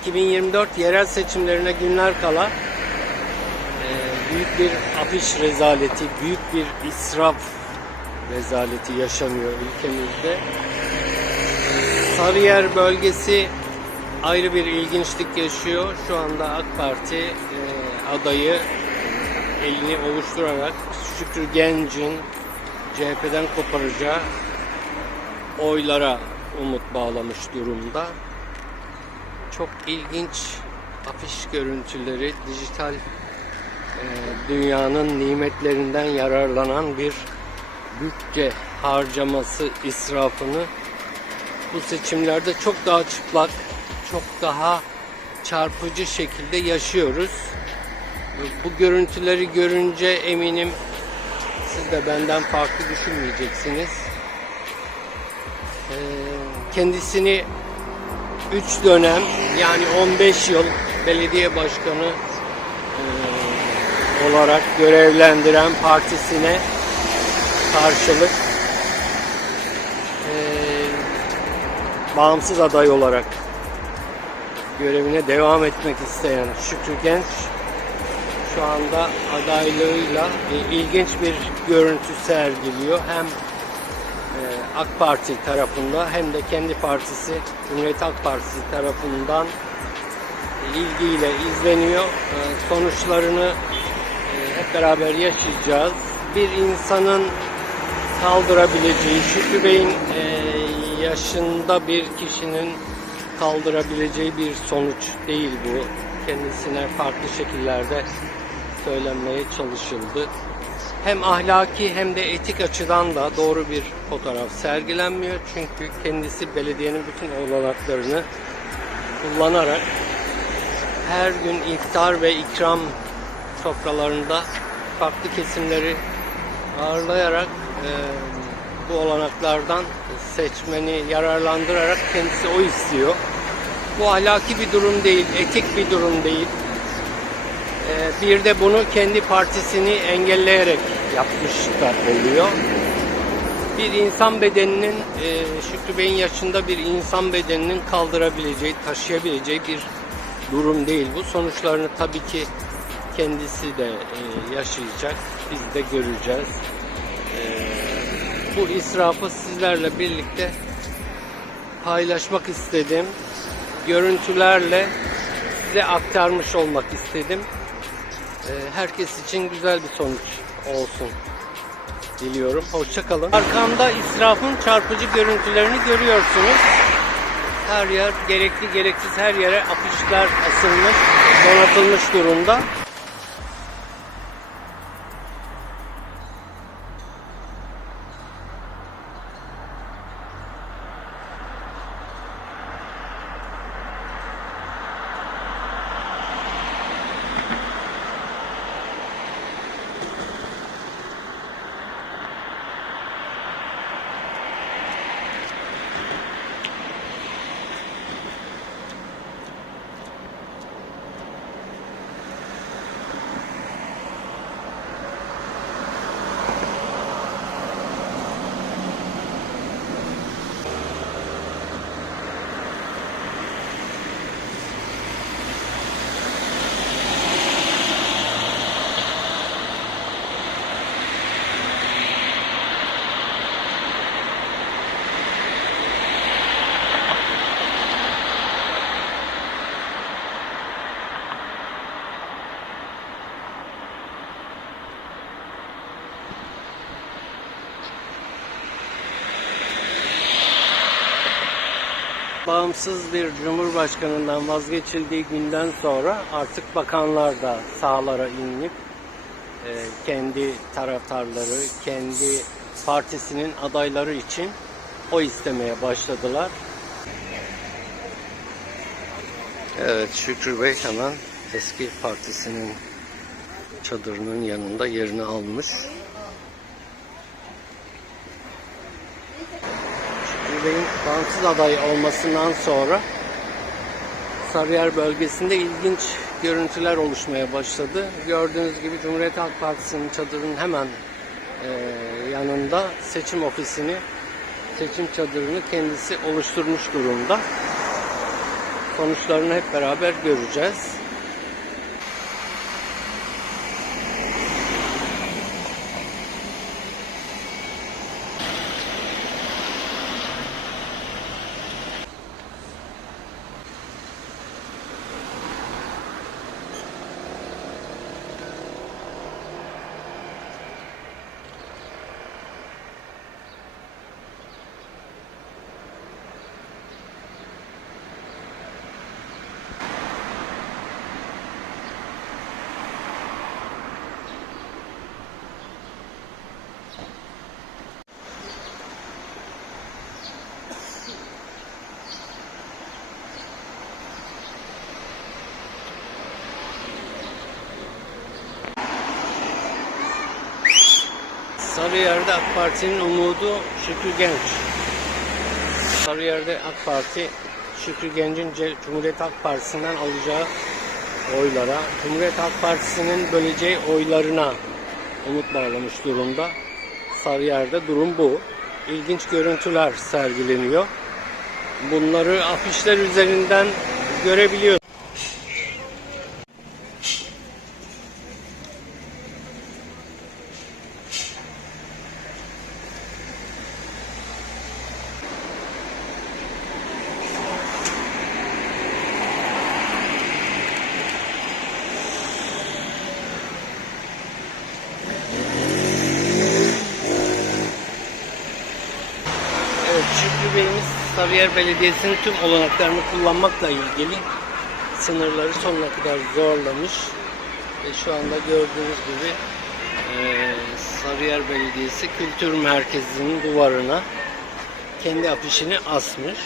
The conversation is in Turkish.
2024 yerel seçimlerine günler kala e, büyük bir afiş rezaleti, büyük bir israf rezaleti yaşanıyor ülkemizde. Sarıyer bölgesi ayrı bir ilginçlik yaşıyor. Şu anda AK Parti e, adayı elini ovuşturarak Şükrü Genc'in CHP'den koparacağı oylara umut bağlamış durumda. Çok ilginç afiş görüntüleri, dijital e, dünyanın nimetlerinden yararlanan bir bütçe harcaması israfını bu seçimlerde çok daha çıplak, çok daha çarpıcı şekilde yaşıyoruz. Bu görüntüleri görünce eminim siz de benden farklı düşünmeyeceksiniz. Ee, kendisini 3 dönem yani 15 yıl belediye başkanı e, olarak görevlendiren partisine karşılık e, bağımsız aday olarak görevine devam etmek isteyen Şükrü Genç şu anda adaylığıyla e, ilginç bir görüntü sergiliyor. Hem AK Parti tarafında hem de kendi partisi Cumhuriyet Halk Partisi tarafından ilgiyle izleniyor. E, sonuçlarını e, hep beraber yaşayacağız. Bir insanın kaldırabileceği, Şükrü Bey'in e, yaşında bir kişinin kaldırabileceği bir sonuç değil bu. Kendisine farklı şekillerde söylenmeye çalışıldı. Hem ahlaki hem de etik açıdan da doğru bir fotoğraf sergilenmiyor. Çünkü kendisi belediyenin bütün olanaklarını kullanarak her gün iftar ve ikram sofralarında farklı kesimleri ağırlayarak e, bu olanaklardan seçmeni yararlandırarak kendisi o istiyor. Bu ahlaki bir durum değil, etik bir durum değil. E, bir de bunu kendi partisini engelleyerek yapmış da oluyor. Bir insan bedeninin, e, Şükrü Bey'in yaşında bir insan bedeninin kaldırabileceği, taşıyabileceği bir durum değil bu. Sonuçlarını tabii ki kendisi de e, yaşayacak, biz de göreceğiz. E, bu israfı sizlerle birlikte paylaşmak istedim. Görüntülerle size aktarmış olmak istedim. E, herkes için güzel bir sonuç olsun diliyorum. Hoşçakalın. Arkamda israfın çarpıcı görüntülerini görüyorsunuz. Her yer gerekli gereksiz her yere afişler asılmış, donatılmış durumda. Bağımsız bir cumhurbaşkanından vazgeçildiği günden sonra artık bakanlar da sahalara inip e, kendi taraftarları, kendi partisinin adayları için oy istemeye başladılar. Evet Şükrü Bey hemen eski partisinin çadırının yanında yerini almış. Bey'in bağımsız aday olmasından sonra Sarıyer bölgesinde ilginç görüntüler oluşmaya başladı. Gördüğünüz gibi Cumhuriyet Halk Partisi'nin çadırının hemen e, yanında seçim ofisini, seçim çadırını kendisi oluşturmuş durumda. Sonuçlarını hep beraber göreceğiz. Sarıyer'de AK Parti'nin umudu Şükrü Genç. Sarıyer'de AK Parti Şükrü Genç'in Cumhuriyet Halk Partisi'nden alacağı oylara, Cumhuriyet Halk Partisi'nin böleceği oylarına umut bağlamış durumda. Sarıyer'de durum bu. İlginç görüntüler sergileniyor. Bunları afişler üzerinden görebiliyoruz. Evet, Şükrü Bey'imiz Sarıyer Belediyesi'nin tüm olanaklarını kullanmakla ilgili sınırları sonuna kadar zorlamış. Ve şu anda gördüğünüz gibi eee Sarıyer Belediyesi Kültür Merkezi'nin duvarına kendi afişini asmış.